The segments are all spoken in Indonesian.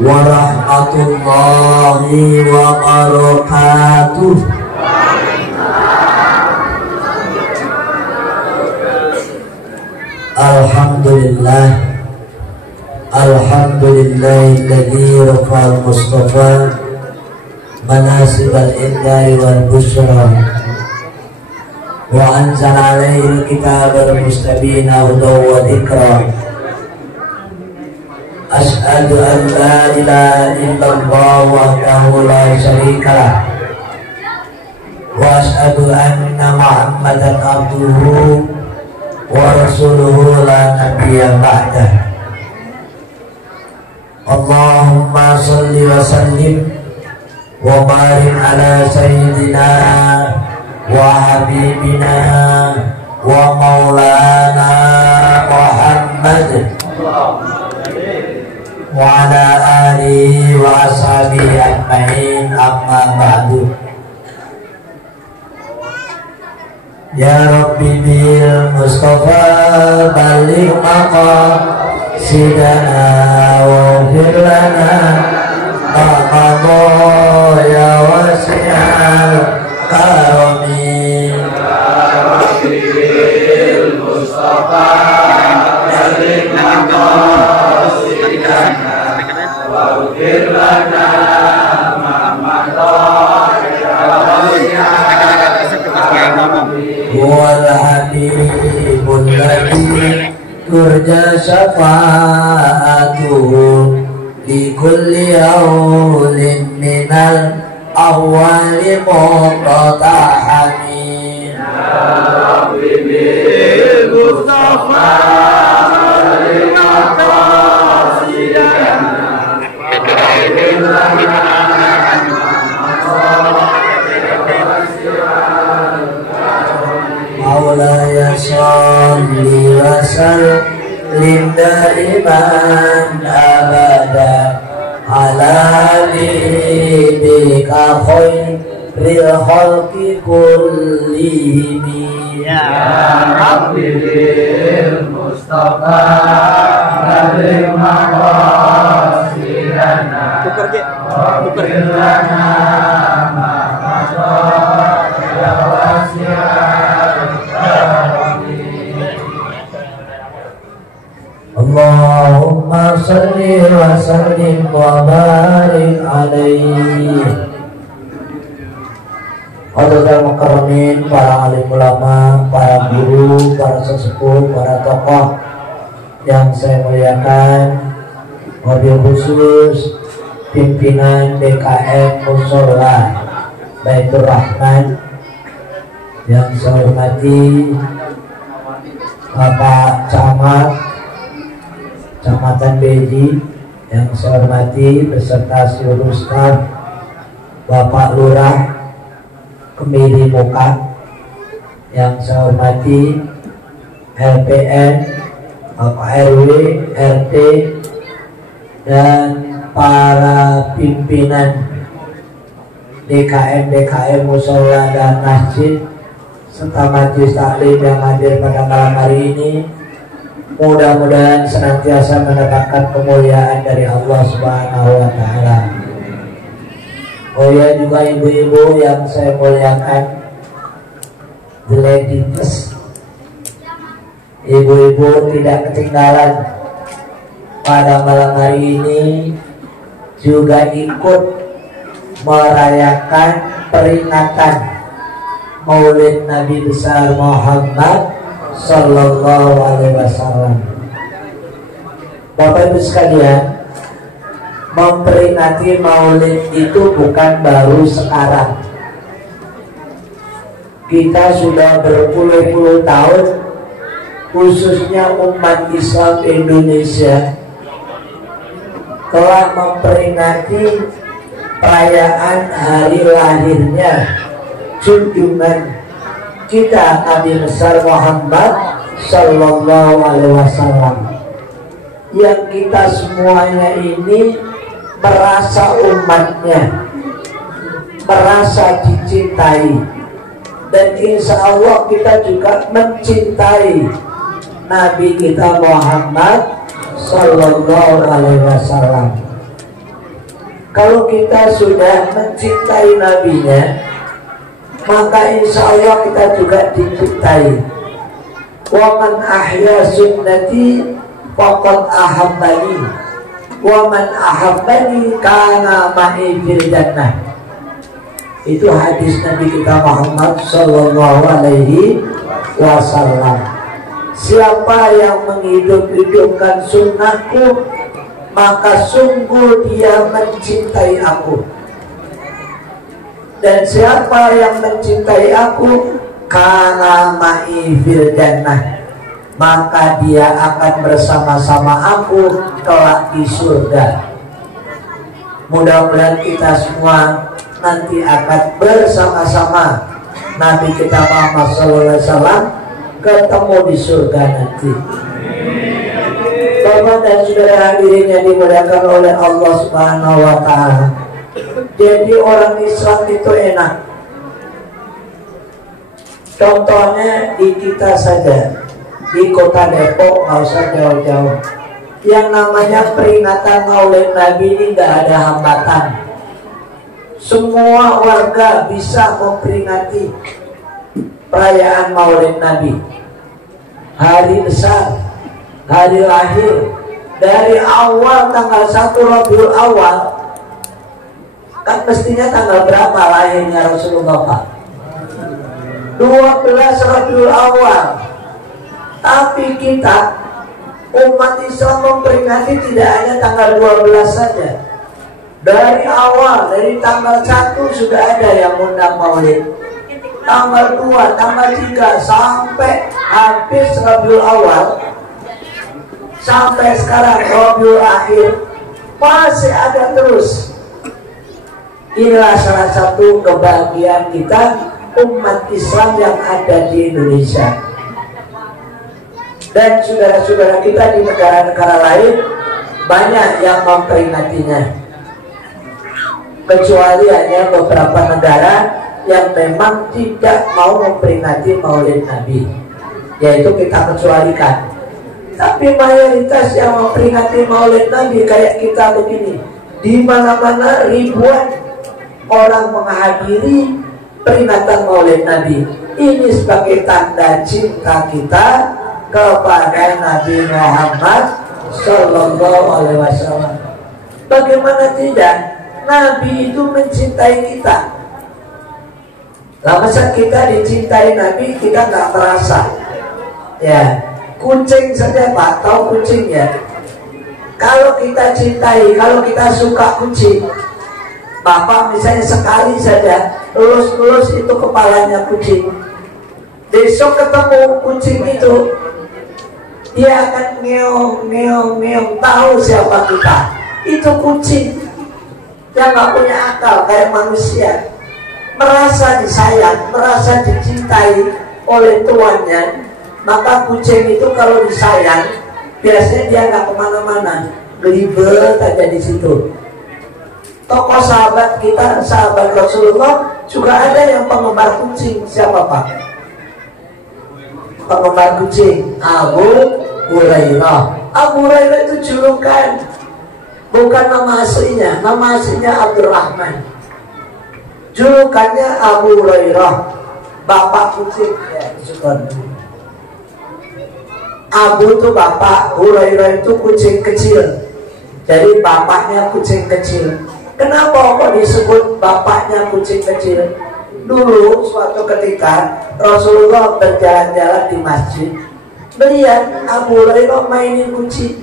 warahmatullahi wabarakatuh. Alhamdulillah, alhamdulillahilladzi rafa'al mustafa manasibal indai wal busyra wa anzala alaihil kitabal mustabina hudaw wa dzikra. Ashhadu an la ilaha illallah wahdahu la syarika lah wa ashhadu anna Muhammadan abduhu wa rasuluhu la nabiyya ba'dah. Allahumma shalli wa sallim wa barik ala sayyidina wa habibina wa maulana Muhammad wa ala alihi wa ashabihi ajma'in, amma ba'du. Ya Rabbi bil Mustafa baligh maqasidana wa ghfir lana ma qada ya wasi'al karami. Ya Rabbi bil Mustafa baligh maqasidana wa ghfir lana ma qada ya wasi'al wal habibul ladzi turja syafa'atuhu li kulli awlin minal awwali muqtatahani. Ya Rabbi bil Mustafa baligh maqasidana Maulaya sholli wa sallim daiman abada ala nabiyika khairil khalqi kullihim. Ya Rabbi bil Mustafa baligh maqasidana wa ghfir lana ma qada ya wasi'al karami. Allahumma shalli wa sallim wa barik alaihi. Hadirin mukarramin, para alim ulama, para guru, para sesepuh, para tokoh yang saya muliakan, wabil khusus pimpinan DKM Mushola Baitur Rahman yang saya hormati Bapak Camat Kecamatan Beji, yang saya hormati beserta seluruh staf, Bapak Lurah Kemiri Muka, yang saya hormati LPN, Bapak RW, RT, dan para pimpinan DKM Mushola dan Masjid serta majelis taklim yang hadir pada malam hari ini. Mudah-mudahan senantiasa mendapatkan kemuliaan dari Allah Subhanahu wa Ta'ala. Oh ya, juga ibu-ibu yang saya muliakan, the ladies, ibu-ibu tidak ketinggalan pada malam hari ini juga ikut merayakan peringatan Maulid Nabi besar Muhammad Sallallahu Alaihi Wasallam. Bapak Ibu sekalian, memperingati Maulid itu bukan baru sekarang. Kita sudah berpuluh-puluh tahun, khususnya umat Islam Indonesia, telah memperingati perayaan hari lahirnya junjungan kita Nabi besar Muhammad Sallallahu Alaihi Wasallam, yang kita semuanya ini merasa umatnya, merasa dicintai, dan insya Allah kita juga mencintai Nabi kita Muhammad Sallallahu Alaihi Wasallam. Kalau kita sudah mencintai nabinya, maka insya Allah kita juga dicintai. Wa man ahya sunnati faqad ahabbani wa man ahabbani kana ma'i fil jannah. Itu hadis Nabi kita Muhammad sallallahu alaihi wasallam. Siapa yang menghidup-hidupkan sunnahku, maka sungguh dia mencintai aku. Dan siapa yang mencintai aku, kana ma'i fil jannah, maka dia akan bersama-sama aku kelak di surga. Mudah-mudahan kita semua nanti akan bersama-sama Nabi kita Muhammad SAW ketemu di surga nanti. Bapak dan saudara hadirin yang dimuliakan oleh Allah Subhanahu wa Ta'ala, jadi orang Islam itu enak. Contohnya di kita saja, di kota Depok, nggak usah jauh-jauh. Yang namanya peringatan Maulid Nabi ini nggak ada hambatan. Semua warga bisa memperingati perayaan Maulid Nabi. Hari besar, hari lahir, dari awal tanggal 1 Rabiul Awal. Kan mestinya tanggal berapa lahirnya Rasulullah Pak? 12 Rabiul Awal. Tapi kita umat Islam memperingati tidak hanya tanggal 12 saja. Dari awal, dari tanggal 1 sudah ada yang undang maulid. Tanggal 2, tanggal 3 sampai habis Rabiul Awal, sampai sekarang Rabiul Akhir, masih ada terus. Inilah salah satu kebahagiaan kita umat Islam yang ada di Indonesia. Dan saudara-saudara kita di negara-negara lain banyak yang memperingatinya, kecuali hanya beberapa negara yang memang tidak mau memperingati Maulid Nabi, yaitu kita kecualikan. Tapi mayoritas yang memperingati Maulid Nabi kayak kita begini, di mana-mana ribuan orang menghadiri peringatan Maulid Nabi. Ini sebagai tanda cinta kita kepada Nabi Muhammad Sallallahu Alaihi Wasallam. Bagaimana tidak? Nabi itu mencintai kita. Lah masa kita dicintai Nabi kita nggak merasa? Ya, kucing saja Pak, tahu kucing ya? Kalau kita cintai, kalau kita suka kucing, Bapak misalnya sekali saja lulus itu kepalanya kucing, besok ketemu kucing itu, dia akan ngeong tahu siapa kita. Itu kucing yang nggak punya akal kayak manusia, merasa disayang, merasa dicintai oleh tuannya. Maka kucing itu kalau disayang, biasanya dia nggak kemana-mana, gelibet aja di situ. Tokoh sahabat kita, sahabat Rasulullah juga ada yang penggemar kucing. Siapa Pak? Penggemar kucing, Abu Hurairah. Abu Hurairah itu julukan, bukan nama aslinya. Nama aslinya Abdurrahman. Julukannya Abu Hurairah, bapak kucing. Ya, syukur. Abu itu bapak, Hurairah itu kucing kecil. Jadi bapaknya kucing kecil. Kenapa kok disebut bapaknya kucing kecil? Dulu suatu ketika Rasulullah berjalan-jalan di masjid, melihat Abu Hurairah mainin kucing.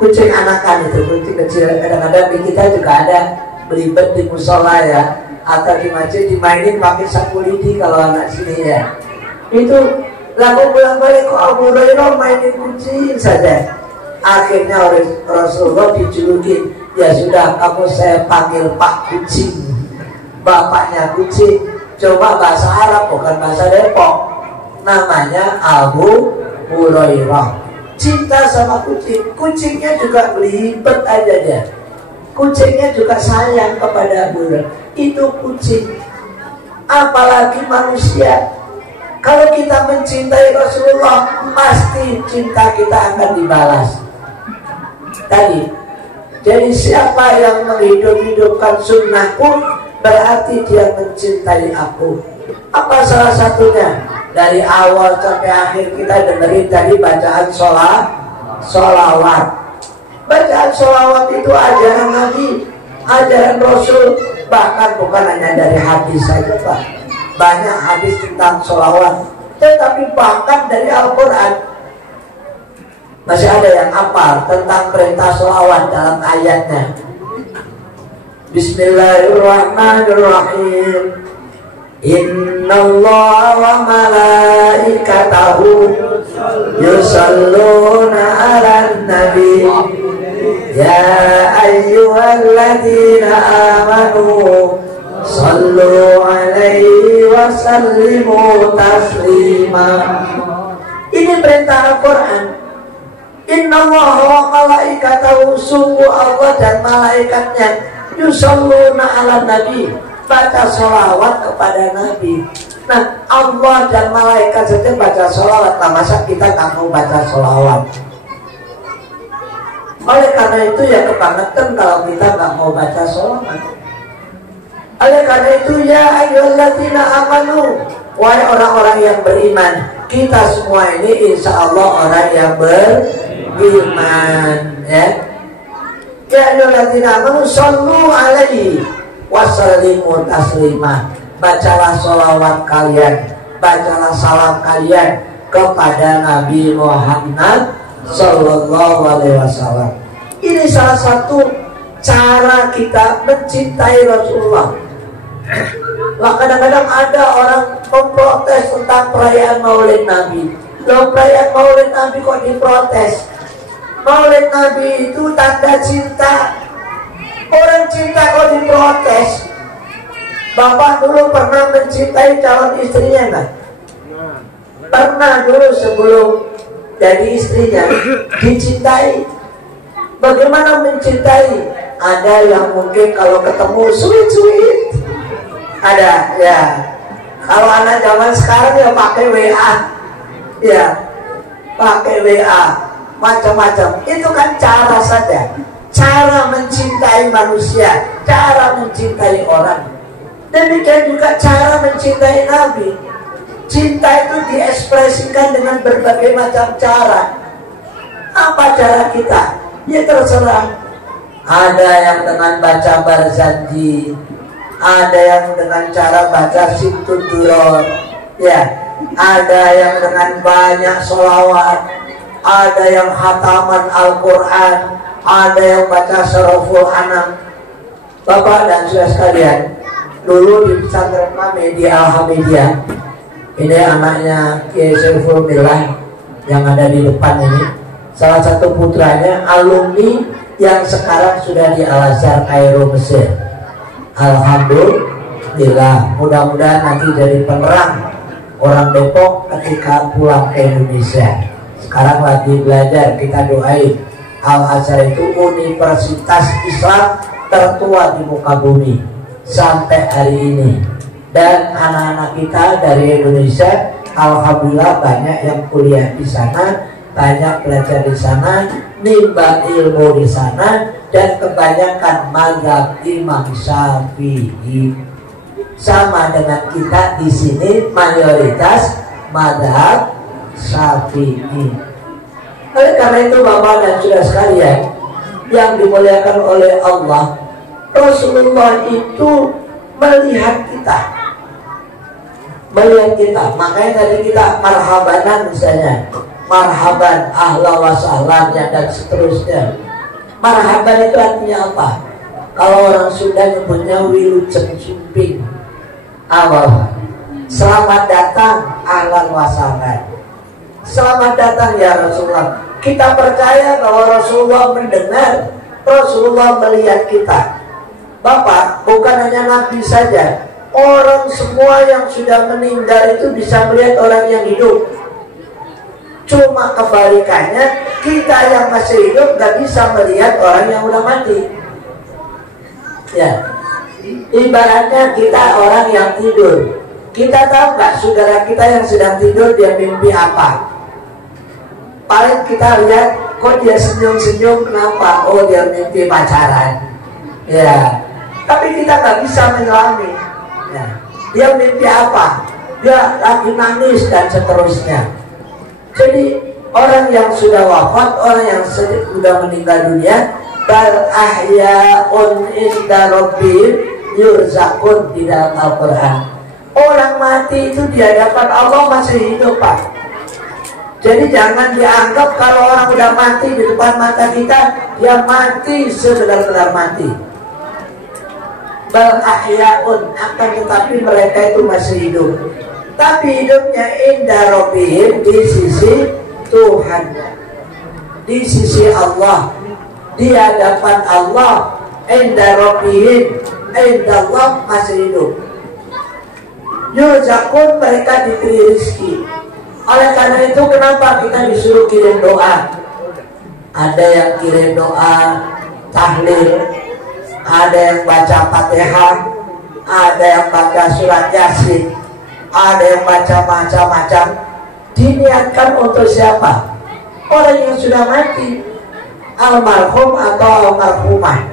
Kucing anakan itu, kucing kecil. Kadang-kadang di kita juga ada belibet di musola ya, atau di masjid dimainin pakai sapu lidi kalau anak sini ya. Itu lalu bolak-balik kok Abu Hurairah mainin kucing saja. Akhirnya oleh Rasulullah dijuluki, ya sudah kamu saya panggil Pak Kucing, bapaknya kucing. Coba bahasa Arab bukan bahasa Depok, namanya Abu Hurairah. Cinta sama kucing, kucingnya juga belibet aja dia. Kucingnya juga sayang kepada Abu Hurairah. Itu kucing. Apalagi manusia. Kalau kita mencintai Rasulullah, pasti cinta kita akan dibalas. Tadi, Jadi siapa yang menghidup-hidupkan sunnahku berarti dia mencintai aku. Apa salah satunya? Dari awal sampai akhir kita dengerin tadi bacaan sholawat. Bacaan sholawat itu ajaran Nabi, ajaran Rasul. Bahkan bukan hanya dari hadis saja Pak, banyak hadis tentang sholawat, tetapi bahkan dari Al-Quran. Masih ada yang hafal tentang perintah sholawat dalam ayatnya. Bismillahirrahmanirrahim. Innallaha wa malaikatahu yusalluna 'alan nabi ya ayyuhalladzina amanu sallu 'alaihi wa sallimu taslima. Ini perintah Al-Quran. Innallaha wa malaikatahu, sungguh Allah dan malaikatnya, yusalluna 'alan nabi, baca sholawat kepada Nabi. Nah, Allah dan malaikat saja baca sholawat, nah masa kita tak mau baca sholawat? Oleh karena itu ya kebangetan kalau kita nggak mau baca sholawat. Oleh karena itu ya ayyuhalladzina amanu, wahai orang-orang yang beriman. Kita semua ini insya Allah orang yang beriman, ya. Ya ayyuhalladzina amanu sallu alaihi wasallimu taslima. Bacalah sholawat kalian, bacalah salam kalian kepada Nabi Muhammad Sallallahu Alaihi Wasallam. Ini salah satu cara kita mencintai Rasulullah. Lah kadang-kadang ada orang memprotes tentang perayaan Maulid Nabi. Loh, perayaan Maulid Nabi kok diprotes? Maulid Nabi itu tanda cinta. Orang cinta kok diprotes? Bapak dulu pernah mencintai calon istrinya enggak? Pernah dulu sebelum jadi istrinya dicintai. Bagaimana mencintai? Ada yang mungkin kalau ketemu sweet, ada ya. Kalau anak zaman sekarang ya pakai WA, ya pakai WA, macam-macam. Itu kan cara saja, cara mencintai manusia, cara mencintai orang. Demikian juga cara mencintai Nabi. Cinta itu diekspresikan dengan berbagai macam cara. Apa cara kita? Ya terserah. Ada yang dengan baca barzanji, ada yang dengan cara baca Simtuduror, ya, ada yang dengan banyak sholawat, ada yang khataman Al-Quran, ada yang baca Syaraful Anam. Bapak dan saudara sekalian, dulu di pesantren kami di Alhamdulillah, ini anaknya Kiai Saiful Milah yang ada di depan ini, salah satu putranya alumni yang sekarang sudah di Al-Azhar Kairo Mesir. Alhamdulillah, mudah-mudahan nanti jadi penerang orang Depok ketika pulang ke Indonesia. Sekarang lagi belajar, kita doain. Al-Azhar itu universitas Islam tertua di muka bumi sampai hari ini. Dan anak-anak kita dari Indonesia, alhamdulillah banyak yang kuliah di sana, banyak belajar di sana, nimba ilmu di sana, dan kebanyakan mazhab Imam Syafi'i. Sama dengan kita di sini mayoritas mazhab Syafi'i. Oleh karena itu Bapak dan saudara sekalian yang dimuliakan oleh Allah, Rasulullah itu melihat kita. Makanya tadi kita marhabanan misalnya, marhaban, ahla wa sahlannya dan seterusnya. Marhaban itu artinya apa? Kalau orang Sunda nyebutnya wilujeng sumping. Awal, selamat datang, ahlan wa sahlan. Selamat datang ya Rasulullah. Kita percaya bahwa Rasulullah mendengar, Rasulullah melihat kita. Bapak, bukan hanya Nabi saja, orang semua yang sudah meninggal itu bisa melihat orang yang hidup. Cuma kebalikannya, kita yang masih hidup gak bisa melihat orang yang udah mati. Ya, ibaratnya kita orang yang tidur. Kita tahu gak saudara kita yang sedang tidur dia mimpi apa? Paling kita lihat Kok dia senyum-senyum, kenapa? Oh, dia mimpi pacaran. Ya, tapi kita nggak bisa menyelami. Ya. Dia mimpi apa? Dia lagi nangis dan seterusnya. Jadi orang yang sudah wafat, orang yang sudah meninggal dunia, bal ahya'un inda rabbihim yurzaqun di dalam Al-Quran. Orang mati itu di hadapan Allah masih hidup, Pak. Jadi jangan dianggap kalau orang udah mati di depan mata kita, dia mati sebenar-benar mati. Bal ahya'un, akan tetapi mereka itu masih hidup. Tapi hidupnya inda rabbihim, di sisi Tuhan, di sisi Allah, di hadapan Allah. Inda rabbihim, inda Allah masih hidup. Yurzaqun, mereka diberi rezeki. Oleh karena itu kenapa kita disuruh kirim doa? Ada yang kirim doa tahlil, ada yang baca Fatihah, ada yang baca surat Yasin, ada yang baca macam-macam. Diniatkan untuk siapa? Orang yang sudah mati, almarhum atau almarhumah,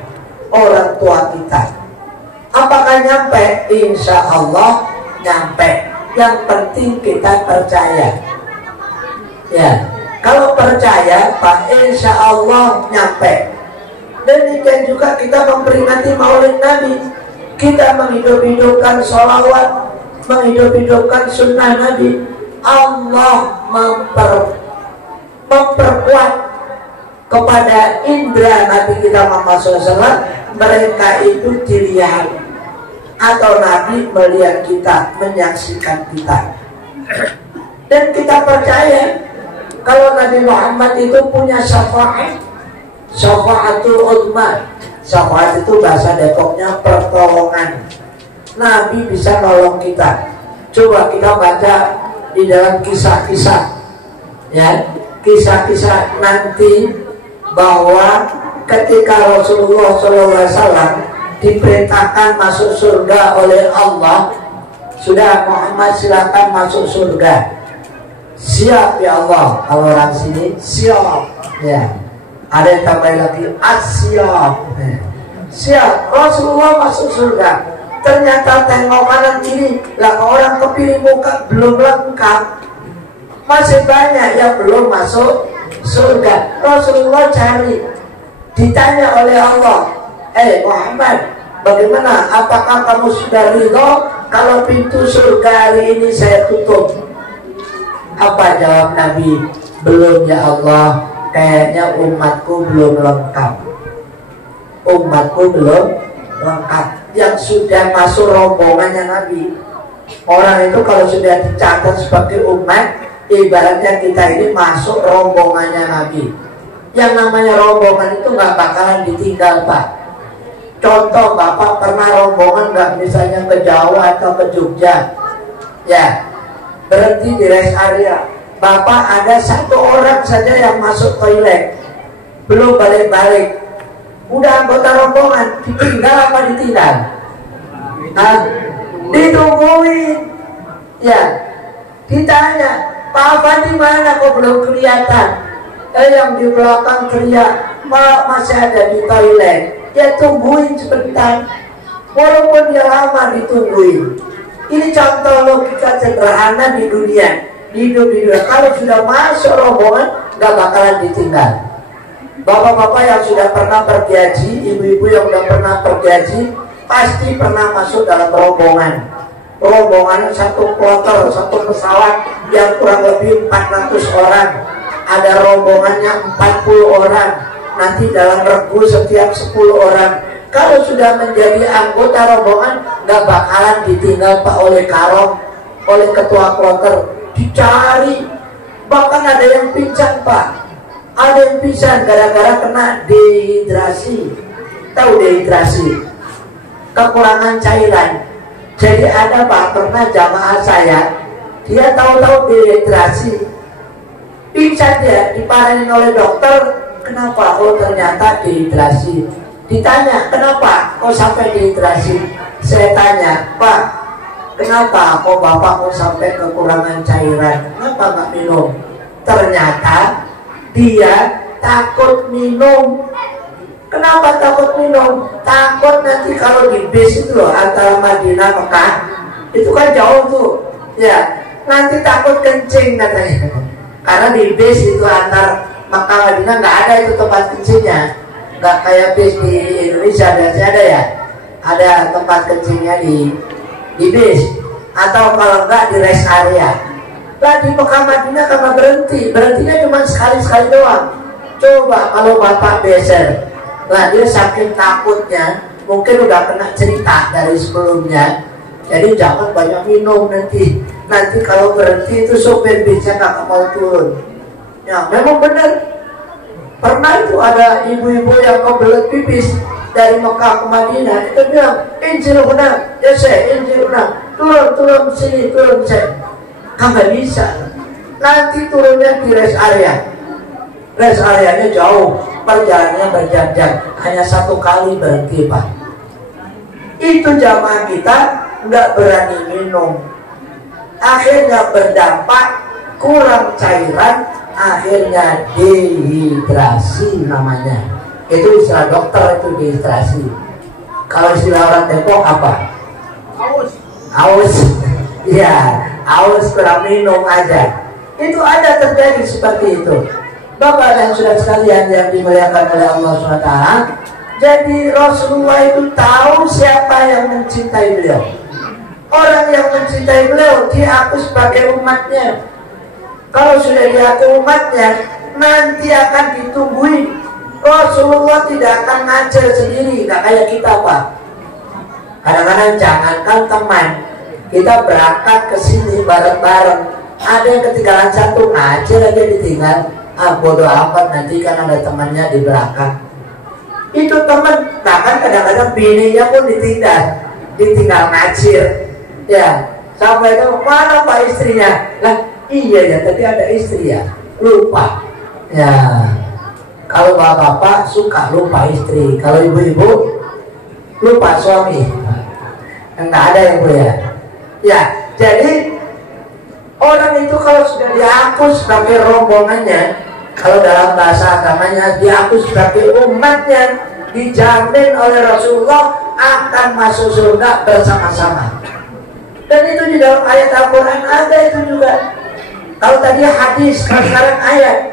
orang tua kita. Apakah nyampe? Insya Allah nyampe. Yang penting kita percaya. Ya, kalau percaya, Pak, insya Allah nyampe. Demikian juga kita memperingati Maulid Nabi. Kita menghidup-hidupkan sholawat, menghidup-hidupkan sunnah Nabi. Allah memperkuat kepada indera Nabi kita Muhammad SAW. Mereka itu dilihat, atau Nabi melihat kita, menyaksikan kita. Dan kita percaya kalau Nabi Muhammad itu punya syafaat, syafaatul uzma. Syafaat itu bahasa Depoknya pertolongan. Nabi bisa nolong kita. Coba kita baca di dalam kisah-kisah, ya, kisah-kisah nanti, bahwa ketika Rasulullah SAW diperintahkan masuk surga oleh Allah, sudah Muhammad silakan masuk surga. Siap ya Allah. Kalau orang sini siap, ya. Ada yang tambahin lagi siap. Siap Rasulullah masuk surga. Ternyata tengok kanan kiri, lah orang kepilih muka belum lengkap, masih banyak yang belum masuk surga. Rasulullah cari, ditanya oleh Allah, Muhammad, bagaimana? Apakah kamu sudah ridho kalau pintu surga hari ini saya tutup? Apa jawab Nabi? Belum ya Allah, kayaknya umatku belum lengkap. Umatku belum lengkap. Yang sudah masuk rombongannya Nabi. Orang itu kalau sudah dicatat sebagai umat, ibaratnya kita ini masuk rombongannya Nabi. Yang namanya rombongan itu nggak bakalan ditinggal, Pak. Contoh, Bapak pernah rombongan nggak, misalnya ke Jawa atau ke Jogja, ya, berhenti di rest area. Bapak ada satu orang saja yang masuk toilet, belum balik-balik, udah anggota rombongan, ditinggal apa ditinggal? Nah, ditungguin, ya, ditanya, Pak Afandi mana kok belum kelihatan? Yang di belakang teriak, Pak masih ada di toilet. Ya tungguin sebentar, walaupun dia lama ditungguin. Ini contoh logika sederhana di dunia, hidup di dunia. Kalau sudah masuk rombongan, nggak bakalan ditinggal. Bapak-bapak yang sudah pernah pergi haji, ibu-ibu yang sudah pernah pergi haji, pasti pernah masuk dalam rombongan. Rombongan satu kloter, satu pesawat yang kurang lebih 400 orang. Ada rombongannya 40 orang. Nanti dalam regu setiap 10 orang. Kalau sudah menjadi anggota rombongan, nggak bakalan ditinggal Pak oleh karom, oleh ketua kloter. Dicari, bahkan ada yang pingsan Pak. Ada yang pingsan gara-gara kena dehidrasi. Tahu dehidrasi? Kekurangan cairan. Jadi ada Pak, pernah jamaah saya, dia tahu-tahu dehidrasi, pingsan dia, diparahin oleh dokter. Kenapa? Oh ternyata dehidrasi. Ditanya, kenapa kok sampai dehidrasi? Saya tanya, Pak, kenapa kok Bapak kok sampai kekurangan cairan? Kenapa nggak minum? Ternyata dia takut minum. Kenapa takut minum? Takut nanti kalau di bis itu loh, antara Madinah Mekah itu kan jauh tuh ya, nanti takut kencing katanya. Karena di bis itu antar Mekah Madinah nggak ada itu tempat kencingnya, nggak kayak bis di Indonesia biasanya ada ya, ada tempat kencingnya di bis, atau kalau nggak di rest area. Nah di Mekah Madinah karena berhentinya cuma sekali doang. Coba kalau bapak beser, nah dia saking takutnya, mungkin udah kena cerita dari sebelumnya, jadi jangan banyak minum nanti kalau berhenti itu sopir bisnya nggak mau turun. Ya memang benar, pernah itu ada ibu-ibu yang kebelet pipis dari Mekah ke Madinah, itu bilang injil benar, ya saya injil benar, turun sini, turun saya, nggak bisa, nanti turunnya di rest area. Rest areanya jauh, perjalanannya berjam-jam, hanya satu kali berhenti Pak. Itu jamaah kita nggak berani minum, akhirnya berdampak kurang cairan, akhirnya dehidrasi namanya. Itu istilah dokter, itu dehidrasi. Kalau istilah orang Depok apa? Aus. Ya, aus kurang minum aja. Itu ada terjadi seperti itu. Bapak dan saudara sekalian yang dimuliakan oleh Allah SWT, jadi Rasulullah itu tahu siapa yang mencintai beliau. Orang yang mencintai beliau diaku sebagai umatnya. Kalau sudah diaku umatnya, nanti akan ditungguin. Rasulullah tidak akan ngajar sendiri, nggak kayak kita Pak. Kadang-kadang jangankan teman, kita berangkat ke sini bareng-bareng, ada yang ketinggalan satu, ngajar aja ditinggal. Bodoh amat, nanti kan ada temannya di belakang. Itu teman, bahkan kadang-kadang bininya pun ditinggal ngajir. Ya, sampai itu mana Pak istrinya? Lah, iya ya, tadi ada istri ya, lupa. Ya, kalau bapak suka lupa istri, kalau ibu-ibu lupa suami. Enggak ada yang boleh. Ya, jadi orang itu kalau sudah diaku sebagai rombongannya, kalau dalam bahasa agamanya diaku sebagai umatnya, dijamin oleh Rasulullah akan masuk surga bersama-sama. Dan itu di dalam ayat Al-Quran ada itu juga. Kalau tadi hadis, sekarang ayat.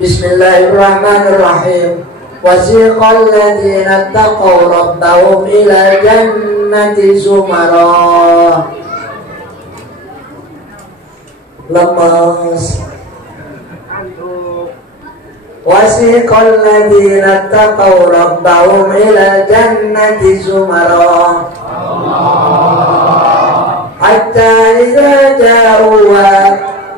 Bismillahirrahmanirrahim. Wasiqal ladzina taqaw rabbahum ila jannati zumara. Lemas. Wasiqal ladzina taqaw rabbahum ila jannati zumara. Hatta idza ja'uha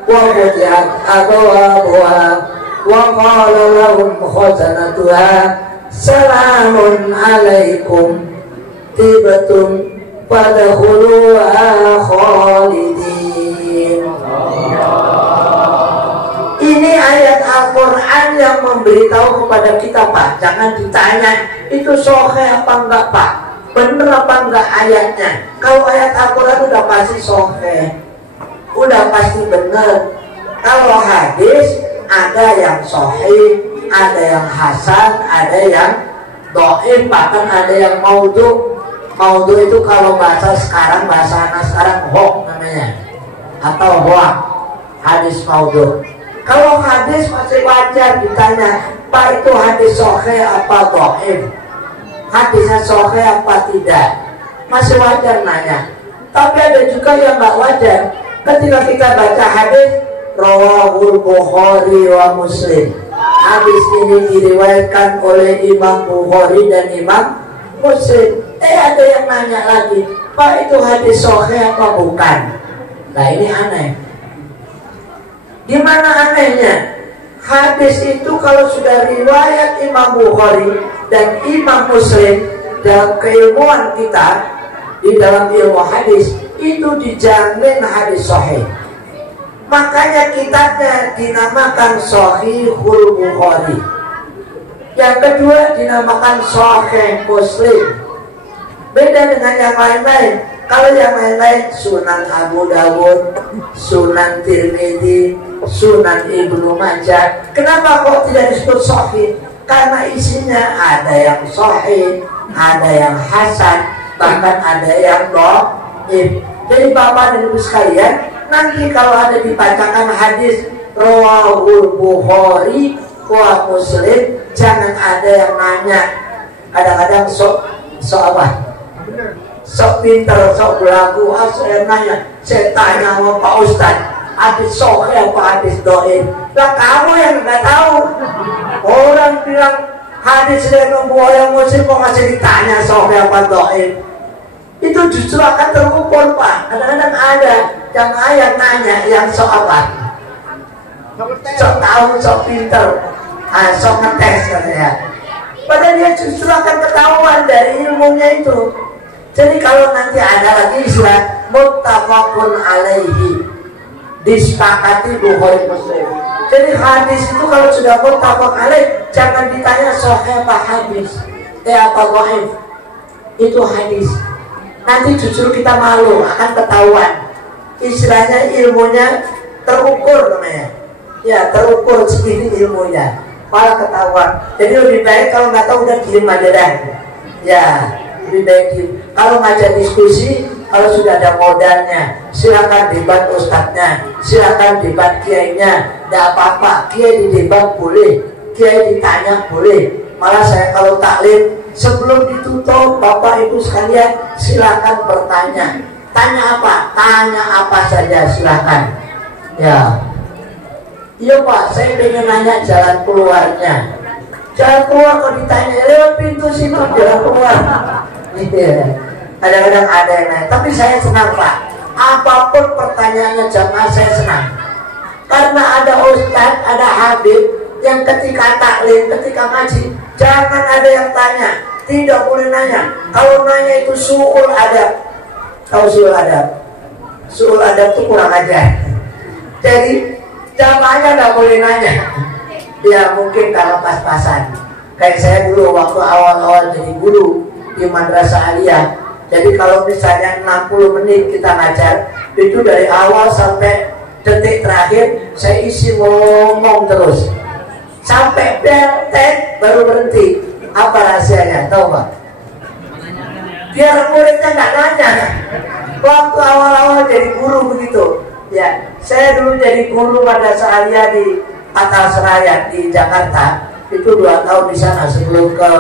wa futihat abwabuha wa qala lahum khazanatuha salamun alaikum tibtum fadkhuluha khalidin. Ini ayat Al-Quran yang memberitahu kepada kita Pak, jangan ditanya itu sahih apa enggak Pak, bener apa enggak ayatnya. Kalau ayat Al-Quran udah pasti sahih, udah pasti bener. Kalau hadis ada yang sahih, ada yang hasan, ada yang dhaif, bahkan ada yang maudhu. Maudhu itu kalau bahasa sekarang, bahasa anak sekarang hoax namanya, atau hoax, hadis maudhu. Kalau hadis masih wajar ditanya, Pak itu hadis sahih apa dhaif, hadisnya sahih apa tidak, masih wajar nanya. Tapi ada juga yang nggak wajar. Ketika kita baca hadis rawahul Bukhari wa Muslim, hadis ini diriwayatkan oleh Imam Bukhari dan Imam Muslim. Ada yang nanya lagi, Pak itu hadis sahih apa bukan? Nah ini aneh. Gimana anehnya? Hadis itu kalau sudah riwayat Imam Bukhari dan Imam Muslim, dalam keilmuan kita di dalam ilmu hadis itu dijamin hadis sahih. Makanya kitabnya dinamakan Sahihul Bukhari. Yang kedua dinamakan Sahih Muslim. Beda dengan yang lain-lain. Kalau yang lain-lain Sunan Abu Dawud, Sunan Tirmidzi, Sunan Ibnu Majah, kenapa kok tidak disebut sahih? Karena isinya ada yang sahih, ada yang hasan, bahkan ada yang dhaif. Jadi Bapak dan Ibu sekalian, nanti kalau ada dibacakan hadis Rawahul Bukhari wa Muslim, jangan ada yang nanya. Kadang-kadang sok apa? Sok pinter, sok belagu. Saya nanya, saya tanya sama Pak Ustaz, hadis sahih apa hadis dhaif? Lah kamu yang nggak tahu. Orang bilang hadis dari Bukhari Muslim kok masih ditanya sahih apa dhaif? Itu justru akan terukur, Pak. Kadang-kadang ada yang nanya yang sok apa? Sok tahu, sok pinter, sok ngetes katanya. Padahal dia justru akan ketahuan dari ilmunya itu. Jadi kalau nanti ada lagi istilah muttafaqun alaihi, disepakati Bukhari Muslim. Jadi hadis itu kalau sudah muttafaq alaih, jangan ditanya sahih apa hadis, apa dhaif. Itu hadis. Nanti justru kita malu, akan ketahuan. Istilahnya ilmunya terukur namanya. Ya, terukur segini ilmunya, malah ketahuan. Jadi lebih baik kalau nggak tahu udah diem aja dah. Ya, lebih baik diem. Kalau ngajak diskusi, kalau sudah ada modalnya, silakan debat ustadznya, silakan debat kiainya, tidak apa-apa. Kiai didebat boleh, kiai ditanya boleh. Malah saya kalau taklim, sebelum ditutup, Bapak Ibu sekalian, silakan bertanya. Tanya apa? Tanya apa saja silakan. Ya. Iya Pak, saya pengen nanya jalan keluarnya. Jalan keluar kok ditanya, lewat pintu situ jalan keluar. Kadang-kadang ada yang nanya, tapi saya senang Pak. Apapun pertanyaannya jamaah saya senang. Karena ada ustadz, ada habib yang ketika taklim, ketika ngaji, jangan ada yang tanya. Tidak boleh nanya. Kalau nanya itu su'ul adab. Tahu su'ul adab? Su'ul adab itu kurang ajar. Jadi jamaahnya nggak boleh nanya. Ya mungkin kalau pas-pasan. Kayak saya dulu waktu awal-awal jadi guru di madrasah aliyah. Jadi kalau misalnya 60 menit kita ngajar, itu dari awal sampai detik terakhir saya isi ngomong terus. Sampai bel tek baru berhenti. Apa rahasianya? Tahu Pak? Biar muridnya nggak nanya. Waktu awal-awal jadi guru begitu. Ya, saya dulu jadi guru madrasah aliyah di Atal Seraya di Jakarta. Itu 2 tahun di sana sebelum ke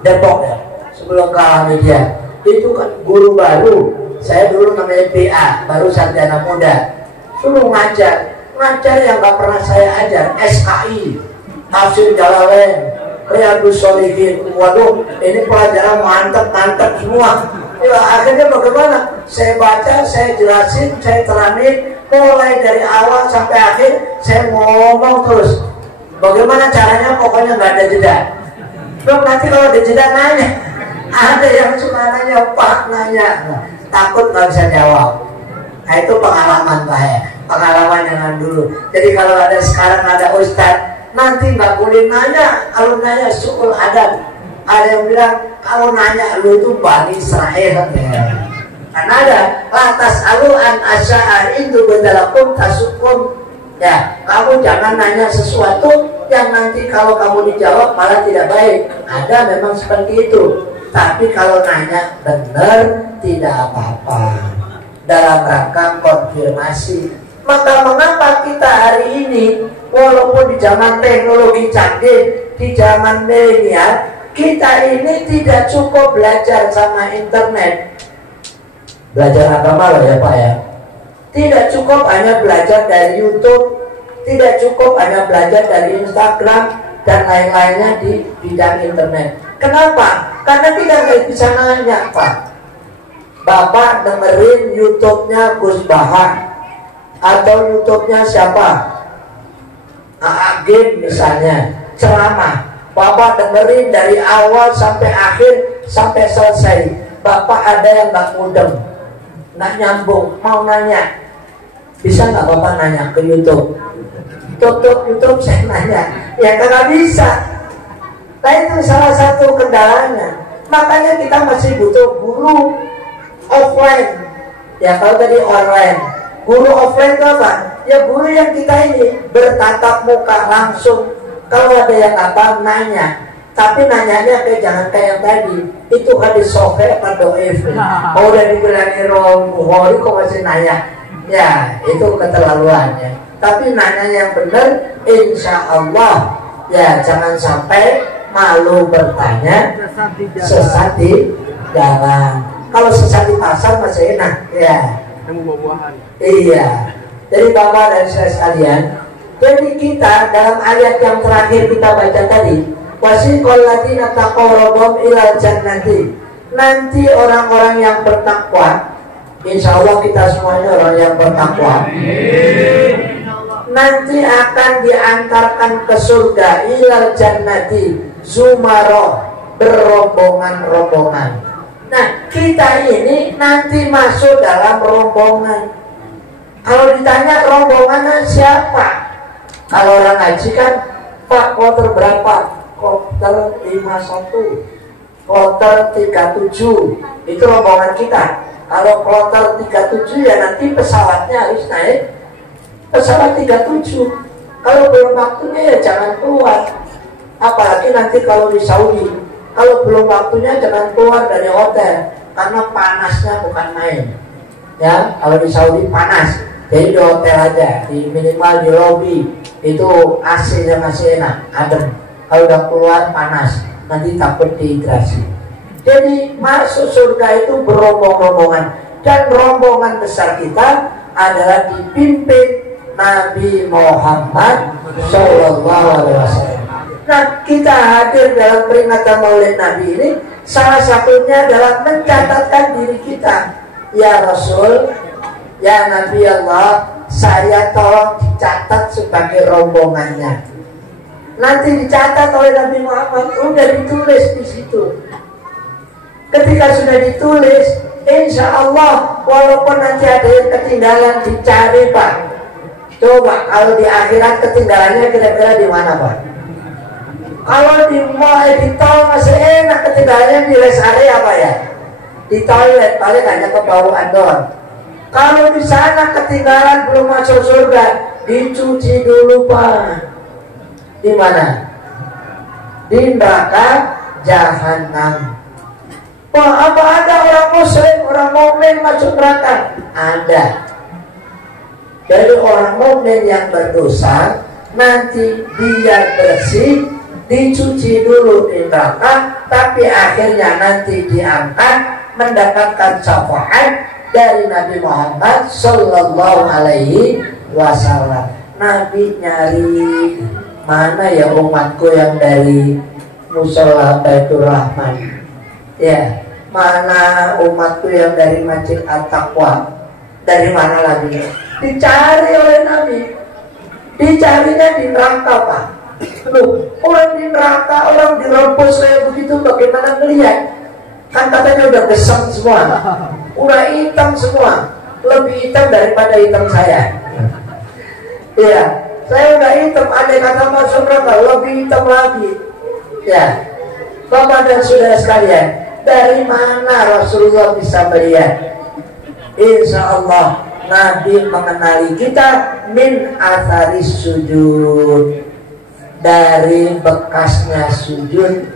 Depok ya, sebelum ke Media. Itu kan guru baru. Saya dulu namanya PA, baru sarjana muda. Suruh ngajar yang gak pernah saya ajar. SKI, Tafsir Jalalain, Riyadhus Shalihin. Waduh, ini pelajaran mantep semua. Ya, akhirnya bagaimana? Saya baca, saya jelasin, saya terangin, mulai dari awal sampai akhir, saya ngomong terus. Bagaimana caranya? Pokoknya nggak ada jeda. Belum nanti kalau ada jeda nanya. Ada yang suka nanya, Pak nanya, takut nggak bisa jawab. Nah itu pengalaman Pak ya, pengalaman yang dulu. Jadi kalau ada sekarang ada ustadz, nanti nggak boleh nanya. Kalau nanya su'ul adab. Ada yang bilang kalau nanya lu itu Bani Israel ya. Karena ada lantas aluan asya'a itu bedalakum tasukum. Ya, kamu jangan nanya sesuatu yang nanti kalau kamu dijawab malah tidak baik. Ada memang seperti itu. Tapi kalau nanya benar tidak apa-apa. Dalam rangka konfirmasi. Maka mengapa kita hari ini walaupun di zaman teknologi canggih, di zaman milenial, kita ini tidak cukup belajar sama internet. Belajar agama loh ya Pak ya. Tidak cukup hanya belajar dari YouTube, tidak cukup hanya belajar dari Instagram dan lain-lainnya di bidang internet. Kenapa? Karena kita nggak bisa nanya Pak. Bapak dengerin YouTube-nya Gus Bahar atau YouTube-nya siapa? Agim misalnya, ceramah. Bapak dengerin dari awal sampai akhir, sampai selesai. Bapak ada yang nggak mudeng, nggak nyambung, mau nanya, bisa nggak Bapak nanya ke YouTube? Tutup YouTube saya nanya, ya nggak bisa. Nah itu salah satu kendalanya. Makanya kita masih butuh guru offline. Ya kalau tadi online. Guru offline itu apa? Ya guru yang kita ini bertatap muka langsung. Kalau ada yang apa nanya, tapi nanyanya jangan kayak yang tadi. Itu hadis sahih apa dhaif. Oh udah dibilangin Bukhari kok masih nanya. Ya itu keterlaluan ya. Tapi nanya yang benar, insya Allah ya jangan sampai malu bertanya, sesat di jalan. Kalau sesat di pasar masih enak ya. Iya. Jadi Bapak dan saya sekalian, jadi kita dalam ayat yang terakhir kita baca tadi, wasiqal ladzina taqaw rabbahum ilal jannati. Nanti orang-orang yang bertakwa, insya Allah kita semuanya orang yang bertakwa, nanti akan diantarkan ke surga ilal jannati zumaro, berombongan-rombongan. Nah kita ini nanti masuk dalam rombongan. Kalau ditanya rombongannya siapa? Kalau orang haji kan, Pak kloter berapa? Kloter 51, kloter 37. Itu rombongan kita. Kalau kloter 37 ya nanti pesawatnya harus naik pesawat 37. Kalau belum waktunya ya jangan keluar. Apalagi nanti kalau di Saudi, kalau belum waktunya jangan keluar dari hotel, karena panasnya bukan main. Ya, kalau di Saudi panas, jadi di hotel aja, di minimal di lobby itu AC-nya masih enak, adem. Kalau udah keluar panas, nanti takut dehidrasi. Jadi masuk surga itu berombong-rombongan, dan rombongan besar kita adalah dipimpin Nabi Muhammad SAW. Nah kita hadir dalam peringatan Maulid Nabi ini, salah satunya adalah mencatatkan diri kita. Ya Rasul, ya Nabi Allah, saya tolong dicatat sebagai rombongannya. Nanti dicatat oleh Nabi Muhammad, udah ditulis di situ. Ketika sudah ditulis, insya Allah walaupun nanti ada yang ketinggalan, dicari Pak. Coba kalau di akhirat ketinggalannya kira-kira di mana Pak? Kalau di mall, di tol masih enak, ketinggalannya di rest area apa ya? Di toilet paling hanya kebauan doang. Kalau di sana ketinggalan belum masuk surga, dicuci dulu Pak. Di mana? Di neraka jahanam. Wah, apa ada orang muslim, orang mukmin masuk neraka? Ada. Jadi orang mukmin yang berdosa nanti dia bersih, dicuci dulu di neraka, tapi akhirnya nanti diangkat mendapatkan syafaat dari Nabi Muhammad Sallallahu Alaihi Wasallam. Nabi nyari mana ya umatku yang dari Musola Baitur Rahman, ya mana umatku yang dari Masjid At-Taqwa, dari mana lagi? Dicari oleh Nabi, dicarinya di neraka Pak. Loh, orang di neraka, orang direbus kayak begitu, bagaimana melihat? Kan katanya udah gesem semua, udah hitam semua, lebih hitam daripada hitam saya. Iya, saya udah hitam, ada kata masuk neraka, lebih hitam lagi. Ya, Bapak dan saudara sekalian, dari mana Rasulullah bisa melihat? Insya Allah Nabi mengenali kita min atharis sujud, dari bekasnya sujud,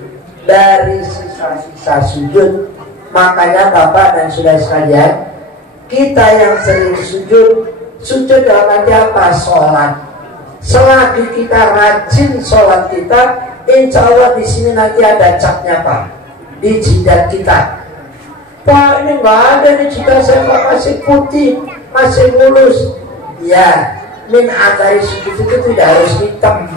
dari sisa-sisa sujud. Makanya Bapak dan saudara sekalian, kita yang sering sujud, sujud dalam arti apa? Sholat. Selagi kita rajin sholat kita, insya Allah di sini nanti ada capnya Pak, di jidat kita. Pak ini nggak ada di jidat saya Pak, masih putih, masih mulus. Ya, min athari sujud itu tidak harus hitam.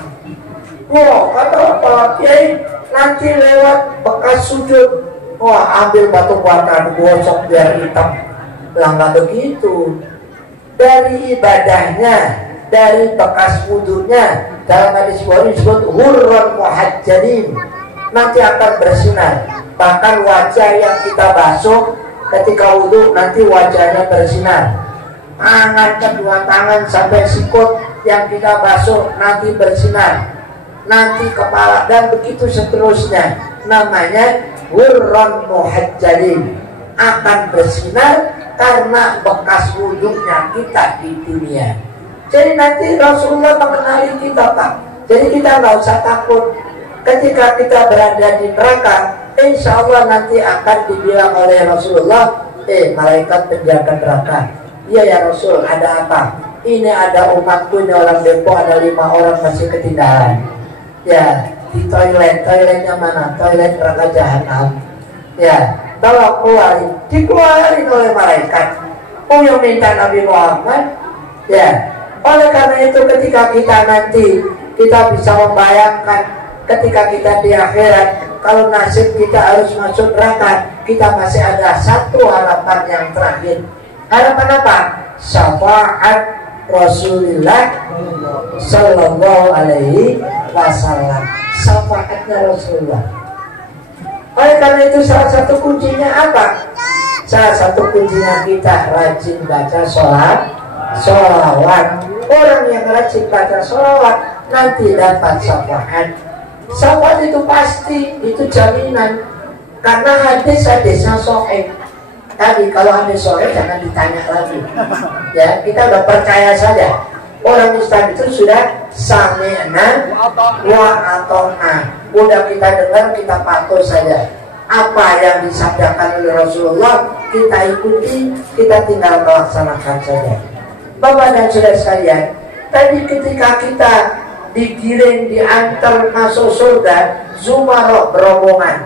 Wah, kata Pak Kiai, nanti lewat bekas sujud, wah ambil batu bata gosok biar hitam. Lah nggak begitu. Dari ibadahnya, dari bekas wudhunya, dalam hadis Bukhari disebut hurran muhajjalin, nanti akan bersinar. Bahkan wajah yang kita basuh ketika wudhu nanti wajahnya bersinar. Tangan, kedua tangan sampai sikut yang kita basuh nanti bersinar. Nanti kepala dan begitu seterusnya. Namanya hurran muhajjalin. akan bersinar karena bekas wudhunya kita di dunia. Jadi nanti Rasulullah mengenali kita, Pak. Jadi kita nggak usah takut ketika kita berada di neraka. Insya Allah nanti akan dibilang oleh Rasulullah, malaikat penjaga neraka, iya ya Rasul, ada apa? Ini ada umatku, ini orang Depok, ada 5 orang masih ketinggalan. Ya, di toiletnya mana? Toilet neraka jahanam. Ya, tolong keluarin, dikeluarin oleh malaikat. Oh, yang minta Nabi Muhammad. Ya, oleh karena itu ketika kita nanti kita bisa membayangkan ketika kita di akhirat, kalau nasib kita harus masuk neraka, kita masih ada satu harapan yang terakhir. Harapan apa? Syafaat Rasulullah Sallallahu Alaihi Wasallam. Syafaatnya Rasulullah. Oleh karena itu salah satu kuncinya apa? Salah satu kuncinya kita rajin baca sholawat. Orang yang rajin baca sholawat nanti dapat syafaat. Syafaat itu pasti, itu jaminan. Karena hadis-hadisnya sahih. Tadi kalau hadis sahih jangan ditanya lagi. Ya, kita udah percaya saja. Orang Islam itu sudah sami'na wa ata'na. Udah kita dengar, kita patuh saja. Apa yang disabdakan oleh Rasulullah kita ikuti, kita tinggal melaksanakan saja. Bapak dan saudara sekalian, tadi ketika kita digiring, diantar masuk surga, Zumarah berombongan,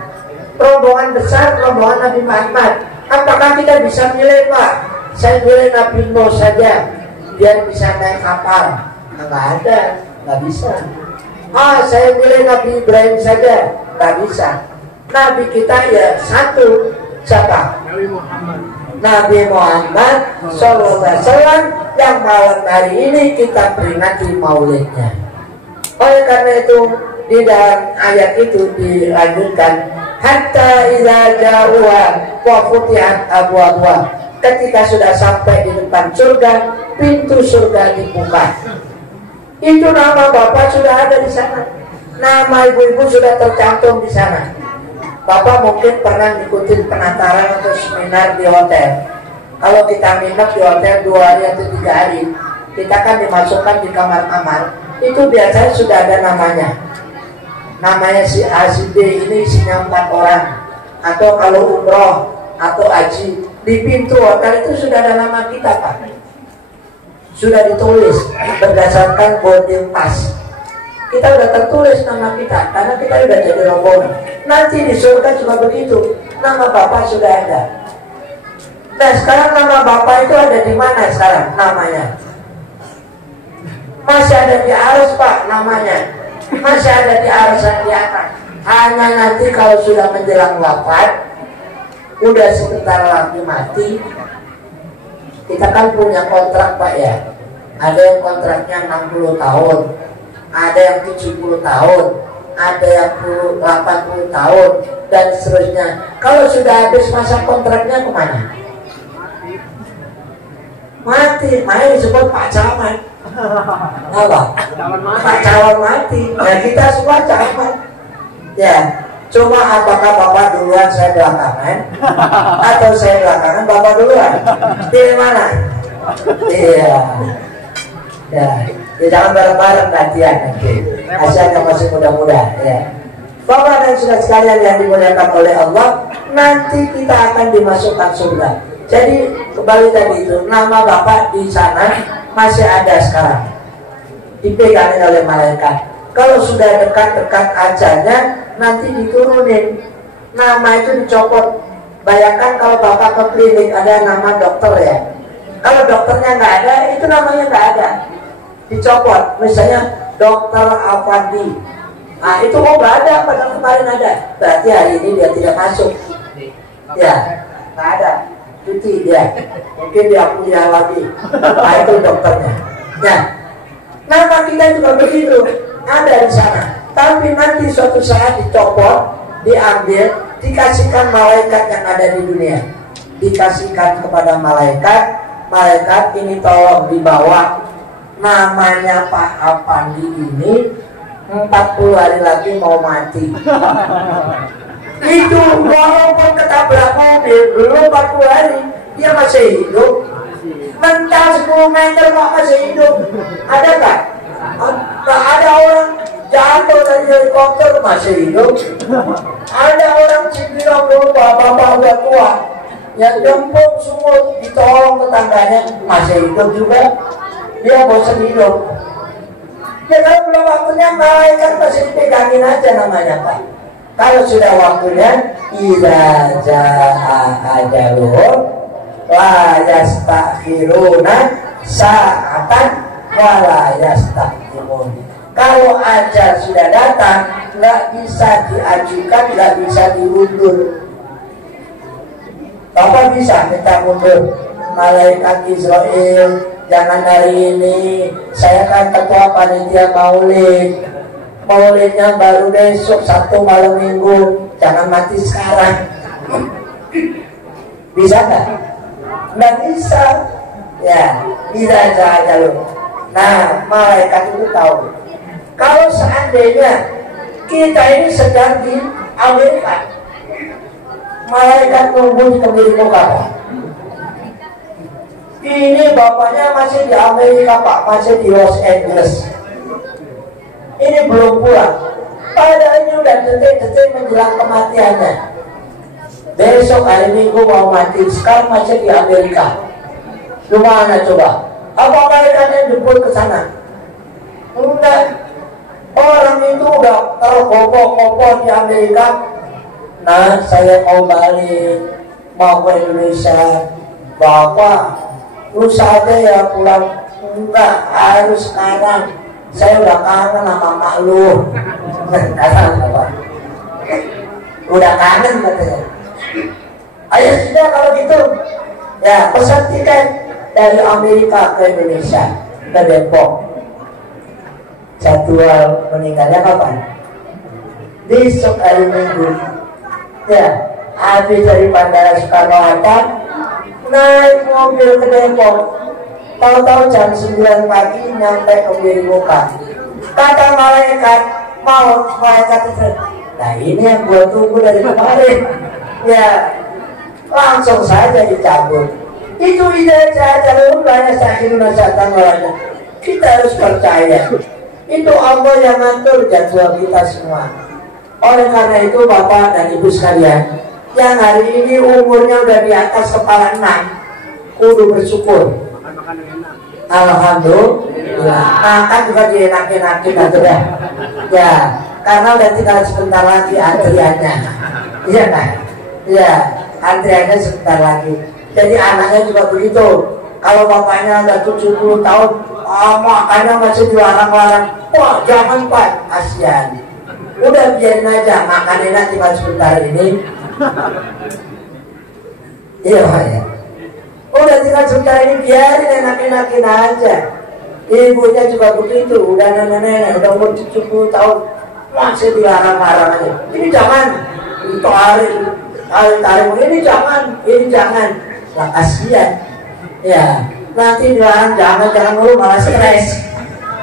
rombongan besar, rombongan Nabi Muhammad. Apakah kita bisa milih, Pak? Saya milih Nabi Nuh saja, biar bisa naik kapal. Nggak ada, nggak bisa. Saya milih Nabi Ibrahim saja, nggak bisa. Nabi kita ya satu, siapa? Nabi Muhammad SAW yang malam hari ini kita peringati maulidnya. Oleh karena itu di dalam ayat itu dilanjutkan, hatta idza ja'uha wa futihat abwabuha. Ketika sudah sampai di depan surga, pintu surga dibuka. Itu nama Bapak sudah ada di sana, nama ibu-ibu sudah tercantum di sana. Bapak mungkin pernah ngikutin penataran atau seminar di hotel. Kalau kita minat di hotel 2 hari atau 3 hari, kita kan dimasukkan di kamar-kamar. Itu biasanya sudah ada namanya. Namanya si A, si B, ini isinya 4 orang. Atau kalau umroh atau haji, di pintu hotel itu sudah ada nama kita, Pak. Sudah ditulis berdasarkan boarding pass. Kita udah tertulis nama kita, karena kita udah jadi rombongan. Nanti di surga juga begitu, nama Bapak sudah ada. Nah sekarang nama Bapak itu ada di mana sekarang namanya? Masih ada di aras, Pak, namanya. Masih ada di aras yang di atas. Hanya nanti kalau sudah menjelang wafat, udah sebentar lagi mati, kita kan punya kontrak, Pak, ya. Ada yang kontraknya 60 tahun, ada yang 70 tahun, ada yang 80 tahun, dan seterusnya. Kalau sudah habis masa kontraknya kemana? Mati, main disebut Pak Camat. Apa? Pak Camat mati. Nah kita semua camat. Ya, cuma apakah Bapak duluan, saya belakangan, atau saya belakangan, Bapak duluan? Pilih mana? Iya. Ya, jangan bareng-bareng gantian nanti. Asalnya masih muda-muda, ya. Bapak dan saudara sekalian yang dimuliakan oleh Allah, nanti kita akan dimasukkan surga. Jadi kembali tadi itu, nama Bapak di sana masih ada sekarang, dipegangin oleh malaikat. Kalau sudah dekat-dekat ajalnya, nanti diturunin, nama itu dicopot. Bayangkan kalau Bapak ke klinik ada nama dokter, ya. Kalau dokternya nggak ada, itu namanya nggak ada, dicopot. Misalnya Dokter Afandi, nah itu nggak ada, padahal kemarin ada. Berarti hari ini dia tidak masuk, ya, nggak ada, cuti dia, mungkin dia kuliah lagi. Nah itu dokternya. Ya, nama kita juga begitu, ada di sana. Tapi nanti suatu saat dicopot, diambil, dikasihkan malaikat yang ada di dunia, dikasihkan kepada malaikat. Malaikat ini tolong dibawa, namanya Pak Apandi ini 40 hari lagi mau mati. Itu walaupun ketabrak mobil belum 40 hari dia masih hidup. Mental 10 meter kok masih hidup. Ada kan? Nggak ada orang jatuh dari helikopter masih hidup. Ada orang Cibilang dulu bapak-bapak udah tua yang jemput sumur ditolong tetangganya masih hidup juga. Dia bosan hidup. Ya kalau belum waktunya malaikat masih dipegangin aja namanya Pak. Kalau sudah waktunya idza jaa ajaluhum la yastakhiruna sa'atan wa la yastaqdimun. Kalau ajal sudah datang nggak bisa diajukan, nggak bisa diundur. Bapak bisa minta mundur. Malaikat Israel, jangan hari ini, saya kan ketua panitia maulid. Maulidnya baru besok Sabtu malam Minggu, jangan mati sekarang. Bisa nggak? Nggak bisa. Ya, bisa aja loh. Nah, malaikat itu tahu. Kalau seandainya kita ini sedang di Amerika, malaikat nunggu di kebiri muka Pak. Ini bapaknya masih di Amerika Pak, masih di Los Angeles. Ini belum pulang. Padahal ini udah detik-detik menjelang kematiannya. Besok hari Minggu mau mati, sekarang masih di Amerika. Gimana coba? Apa malaikatnya jemput ke sana? Enggak. Orang itu udah tergopoh-gopoh di Amerika. Nah, saya mau balik, mau ke Indonesia. Bapak, lu saja ya pulang. Enggak, harus sekarang. Saya udah kangen sama mak lu. Udah kangen katanya. Ayo sudah kalau gitu. Ya, pesan tiket dari Amerika ke Indonesia, ke Depok. Jadwal meninggalnya kapan? Besok hari Minggu. Ya, habis dari Bandara Soekarno-Hatta naik mobil ke Depok. Tahu-tahu jam 9 pagi nyampe ke Kebiri Muka. Kata malaikat, malaikat itu, nah ini yang gua tunggu dari kemarin. Ya, langsung saja dicabut. Itu ide saja lu banyak saking nasatan orangnya. Kita harus percaya. Itu Allah yang ngatur jadwal kita semua. Oleh karena itu Bapak dan Ibu sekalian, yang hari ini umurnya udah di atas kepala 6, kudu bersyukur. Alhamdulillah. Makan juga dienak-enakin aja dah. Ya, karena udah tinggal sebentar lagi antriannya. Iya kan? Ya, antriannya sebentar lagi. Jadi anaknya juga begitu. Kalau bapaknya udah 70 tahun, makannya masih dilarang-larang. Wah, jangan Pak, kasihan. Udah biarin aja, makan enak tinggal sebentar ini. Iya Pak ya. Udah tinggal sebentar ini, biarin enak-enakin aja. Ibunya juga begitu, udah nenek-nenek, udah umur 70 tahun, masih dilarang-larang aja. Ini jangan, tarik, ini jangan. Lah kasihan. Ya, nanti dilarang jangan dulu malah stres.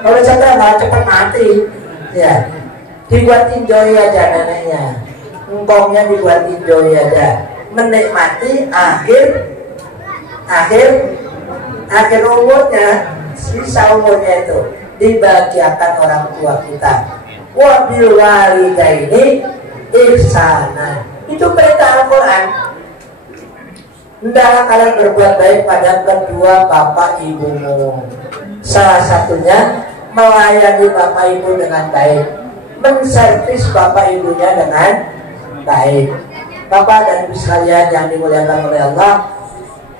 Kalau stres malah cepat mati. Ya, dibuat enjoy aja neneknya. Engkongnya dibuat enjoy aja. Menikmati akhir umurnya, sisa umurnya itu dibahagiakan orang tua kita. Wa bil walidaini ihsana. Itu perintah Al-Quran. Hendaklah kalian berbuat baik pada kedua bapak ibumu. Salah satunya melayani bapak ibu dengan baik, menservis bapak ibunya dengan baik. Bapak dan ibu sekalian yang dimuliakan oleh Allah,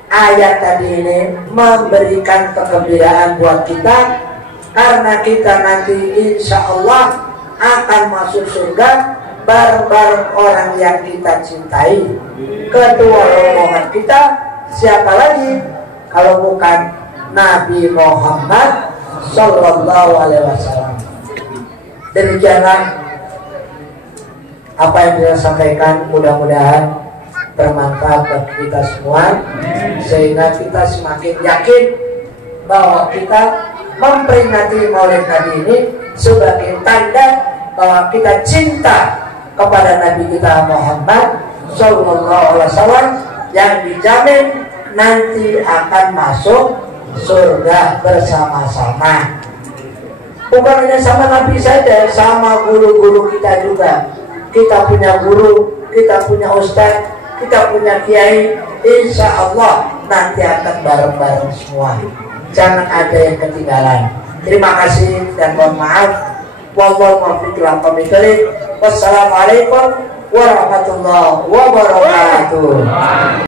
ayat tadi ini memberikan kegembiraan buat kita, karena kita nanti insya Allah akan masuk surga bareng-bareng orang yang kita cintai. Kedua rombongan kita siapa lagi kalau bukan Nabi Muhammad Sallallahu Alaihi Wasallam. Demikianlah apa yang saya sampaikan, mudah-mudahan bermanfaat bagi kita semua, sehingga kita semakin yakin bahwa kita memperingati Maulid Nabi ini sebagai tanda bahwa kita cinta kepada Nabi kita Muhammad Sallallahu Alaihi Wasallam, yang dijamin nanti akan masuk surga bersama-sama. Bukan hanya sama Nabi saja, sama guru-guru kita juga. Kita punya guru, kita punya ustadz, kita punya kiai, insya Allah nanti akan bareng-bareng semua. Jangan ada yang ketinggalan. Terima kasih dan mohon maaf. Wassalamualaikum warahmatullahi wabarakatuh.